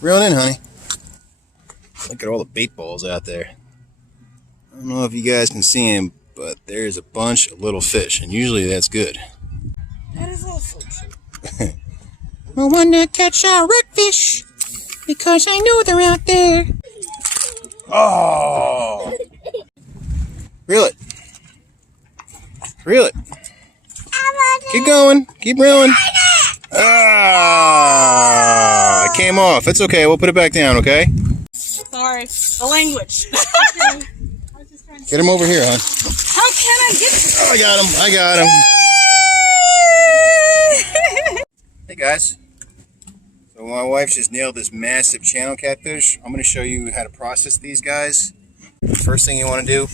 Reel it in, honey. Look at all the bait balls out there. I don't know if you guys can see them, but there's a bunch of little fish, and usually that's good. That is also true. I wanna catch a redfish because I know they're out there. Oh! Reel it. Reel it. Keep going. Keep reeling. Ah! It came off. It's okay. We'll put it back down, okay? Sorry. The language. Get him over here, hon. How can I get you? Oh, I got him. I got him. Hey, guys. So my wife just nailed this massive channel catfish. I'm going to show you how to process these guys. First thing you want to do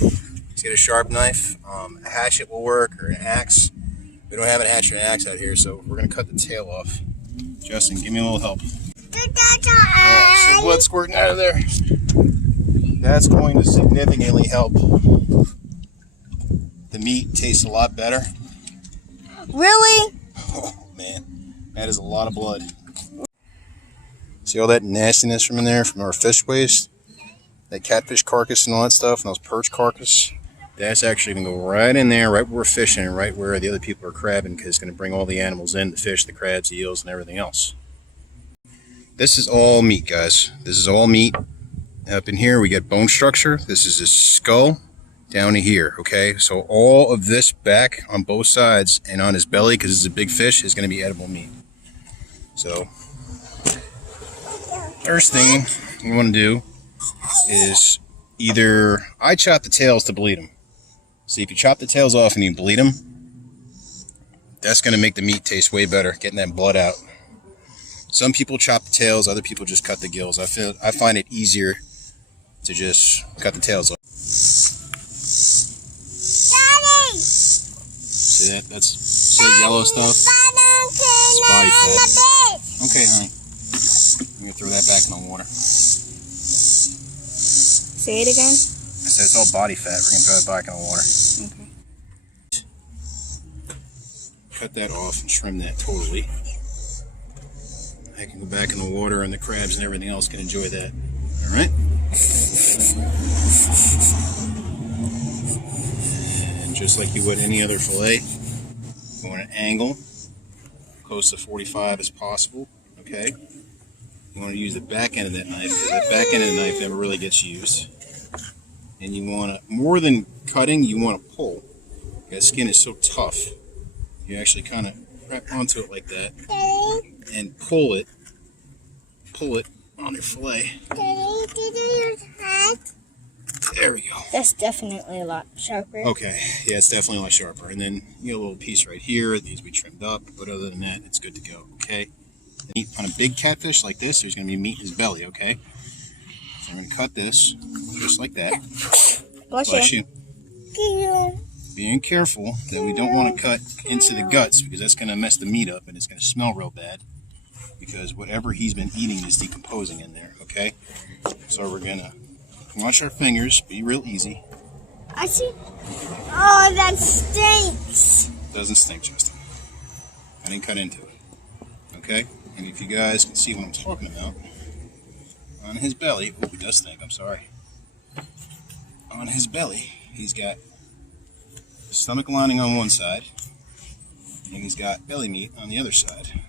is get a sharp knife. A hatchet will work, or an axe. We don't have an hatchet or an axe out here, so we're going to cut the tail off. Justin, give me a little help. Right, see blood squirting out of there? That's going to significantly help the meat taste a lot better. Really? Oh, man. That is a lot of blood. See all that nastiness from in there, from our fish waste? That catfish carcass and all that stuff, and those perch carcass? That's actually going to go right in there, right where we're fishing, and right where the other people are crabbing, because it's going to bring all the animals in, the fish, the crabs, the eels, and everything else. This is all meat, guys. This is all meat. Up in here, we get bone structure. This is his skull down to here, okay? So all of this back on both sides and on his belly, because it's a big fish, is going to be edible meat. So, first thing you want to do is either, I chop the tails to bleed them. See, if you chop the tails off and you bleed them, that's going to make the meat taste way better, getting that blood out. Some people chop the tails, other people just cut the gills. I find it easier to just cut the tails off. Daddy! See that? See that yellow stuff? It's body fat. Okay, honey. I'm going to throw that back in the water. Say it again. I said it's all body fat. We're going to throw it back in the water. Okay. Cut that off and trim that totally. I can go back in the water and the crabs and everything else can enjoy that. Alright? And just like you would any other fillet, go on an angle, close to 45 as possible. Okay? You want to use the back end of that knife, because that back end of the knife never really gets used. And you want to, more than cutting, you want to pull. That skin is so tough. You actually kind of wrap onto it like that and pull it on your fillet. There we go. That's definitely a lot sharper. Okay, yeah, it's definitely a lot sharper. And then you get a little piece right here that needs to be trimmed up, but other than that, it's good to go, okay? And on a big catfish like this, there's going to be meat in his belly, okay? So I'm going to cut this just like that. Bless you. Being careful that we don't want to cut into the guts, because that's going to mess the meat up and it's going to smell real bad, because whatever he's been eating is decomposing in there, okay? So we're going to watch our fingers, be real easy. I see. Oh, that stinks. Doesn't stink, Justin. I didn't cut into it, okay? And if you guys can see what I'm talking about, on his belly, oh, it does stink, I'm sorry. On his belly, he's got stomach lining on one side, and he's got belly meat on the other side.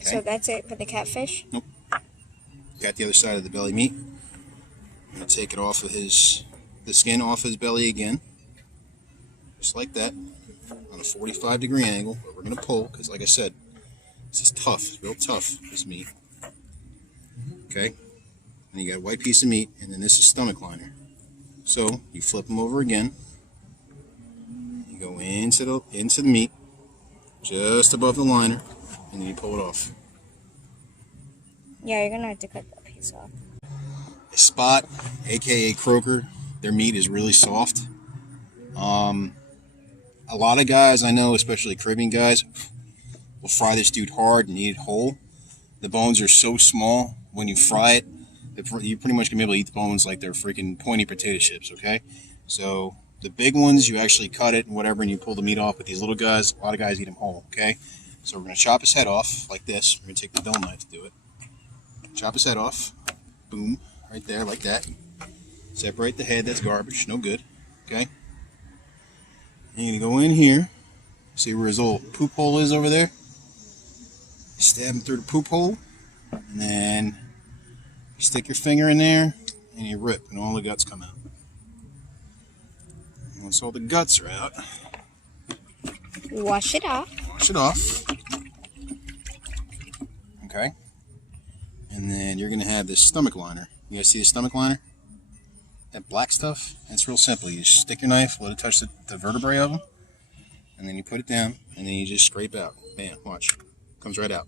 Okay. So that's it for the catfish? Nope. Got the other side of the belly meat. I'm going to take it off of the skin off his belly again. Just like that. On a 45-degree angle. But we're going to pull, because like I said, this is tough. It's real tough, this meat. Okay? And you got a white piece of meat, and then this is stomach liner. So, you flip them over again. You go into the meat, just above the liner, and then you pull it off. Yeah, you're going to have to cut that piece off. Spot, aka croaker, their meat is really soft. A lot of guys I know, especially Caribbean guys, will fry this dude hard and eat it whole. The bones are so small when you fry it, you're pretty much gonna be able to eat the bones like they're freaking pointy potato chips, okay? So The big ones, you actually cut it and whatever, and you pull the meat off. But these little guys, a lot of guys eat them whole, okay? So we're going to chop his head off like this. We're going to take the dull knife to do it. Chop his head off. Boom. Right there, like that. Separate the head. That's garbage. No good. Okay? And you're going to go in here. See where his little poop hole is over there? Stab him through the poop hole. And then you stick your finger in there and you rip, and all the guts come out. And once all the guts are out, wash it off. Wash it off. Okay. And then you're going to have this stomach liner. You guys see the stomach liner? That black stuff? It's real simple. You just stick your knife, let it touch the vertebrae of them, and then you put it down, and then you just scrape out. Bam, watch. Comes right out.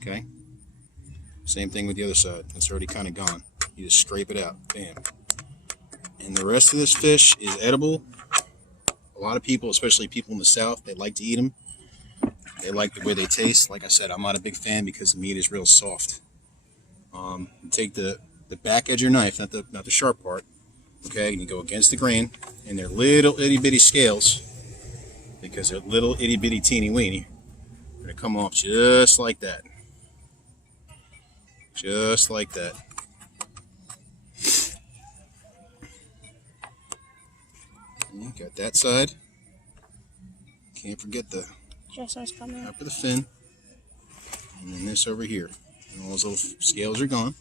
Okay? Same thing with the other side. It's already kind of gone. You just scrape it out. Bam. And the rest of this fish is edible. A lot of people, especially people in the South, they like to eat them. They like the way they taste. Like I said, I'm not a big fan because the meat is real soft. You take the back edge of your knife, not the sharp part, okay, and you go against the grain, and they're little itty bitty scales, because they're little itty bitty teeny weeny. They're going to come off just like that. Just like that. And got that side. Can't forget the top of the fin. And then this over here. And all those little scales are gone.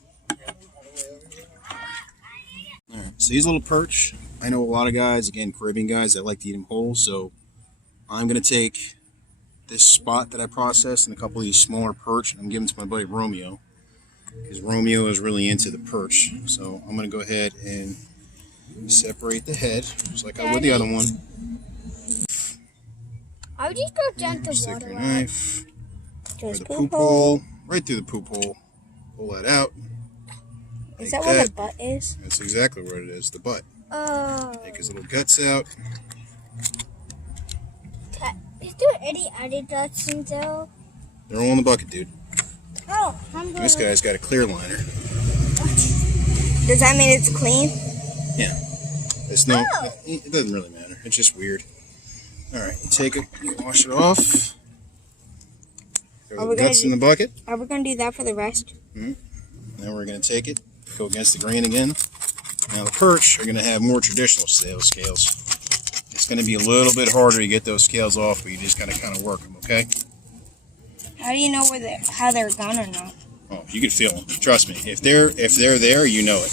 Alright, so these little perch, I know a lot of guys, again, Caribbean guys, that like to eat them whole, so I'm going to take this spot that I processed and a couple of these smaller perch, and I'm giving them to my buddy Romeo, because Romeo is really into the perch. So I'm going to go ahead and separate the head, just like I would the other one. I would just go down to Stick water. your knife through the poop poop hole, right through the poop hole. Pull that out. Is that where the butt is? That's exactly where it is, the butt. Oh. Take his little guts out. Is there any other guts in there? They're all in the bucket, dude. Oh, I'm going. This guy's got a clear liner. Does that mean it's clean? Yeah. It's no. It doesn't really matter. It's just weird. All right, you take it, you wash it off. Throw the guts in the bucket. Are we going to do that for the rest? Then we're going to take it, go against the grain again. Now the perch are going to have more traditional scales. It's going to be a little bit harder to get those scales off, but you just got to kind of work them, okay? How do you know how they're gone or not? Oh, you can feel them. Trust me. If they're there, you know it.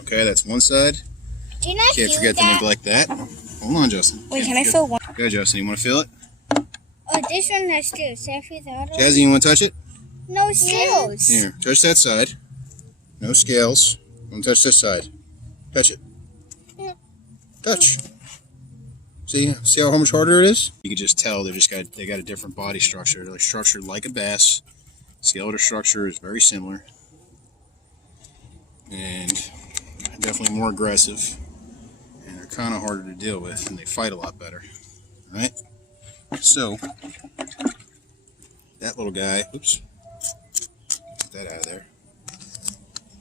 Okay, that's one side. Can I Can't forget to neglect that. Hold on, Justin. Wait, can I feel one? Go ahead, Justin. You want to feel it? Oh, this one has two. So if you thought Jazzy, you want to touch it? no scales. Here, touch that side. No scales. Don't touch this side. Touch it. Touch. See how much harder it is? You can just tell they got a different body structure. They're structured like a bass. Skeletal structure is very similar, and definitely more aggressive. And they're kind of harder to deal with, and they fight a lot better. All right. So that little guy. Oops. Get that out of there.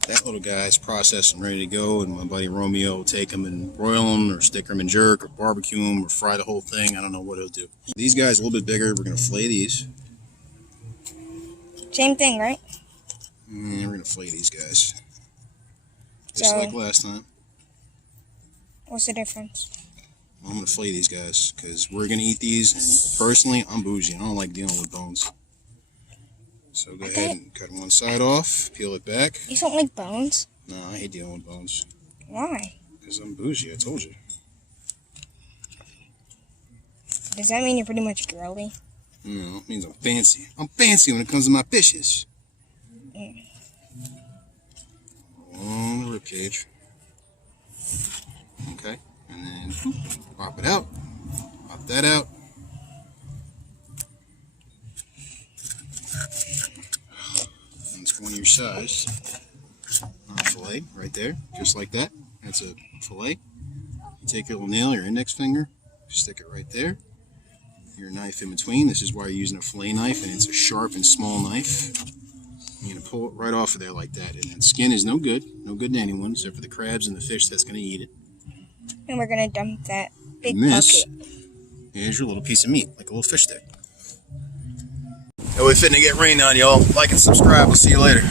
That little guy's processed and ready to go, and my buddy Romeo will take them and broil them, or stick them in jerk, or barbecue them, or fry the whole thing. I don't know what he'll do. These guys are a little bit bigger. We're going to fillet these. Same thing, right? And we're going to fillet these guys. Just like last time. What's the difference? I'm going to fillet these guys, because we're going to eat these, and personally, I'm bougie. I don't like dealing with bones. So go ahead and cut one side off, peel it back. You don't like bones? No, I hate dealing with bones. Why? Because I'm bougie, I told you. Does that mean you're pretty much girly? No, it means I'm fancy. I'm fancy when it comes to my fishes. On the rib cage. Okay, and then pop it out. Pop that out. That's one of your size. Fillet right there, just like that. That's a fillet. You take your little nail, your index finger, stick it right there. Your knife in between. This is why you're using a fillet knife, and it's a sharp and small knife. You're going to pull it right off of there like that. And the skin is no good to anyone except for the crabs and the fish that's going to eat it. And we're going to dump that big And this bucket. is your little piece of meat, like a little fish stick. Oh, we're fitting to get rain on, y'all. Like and subscribe. We'll see you later.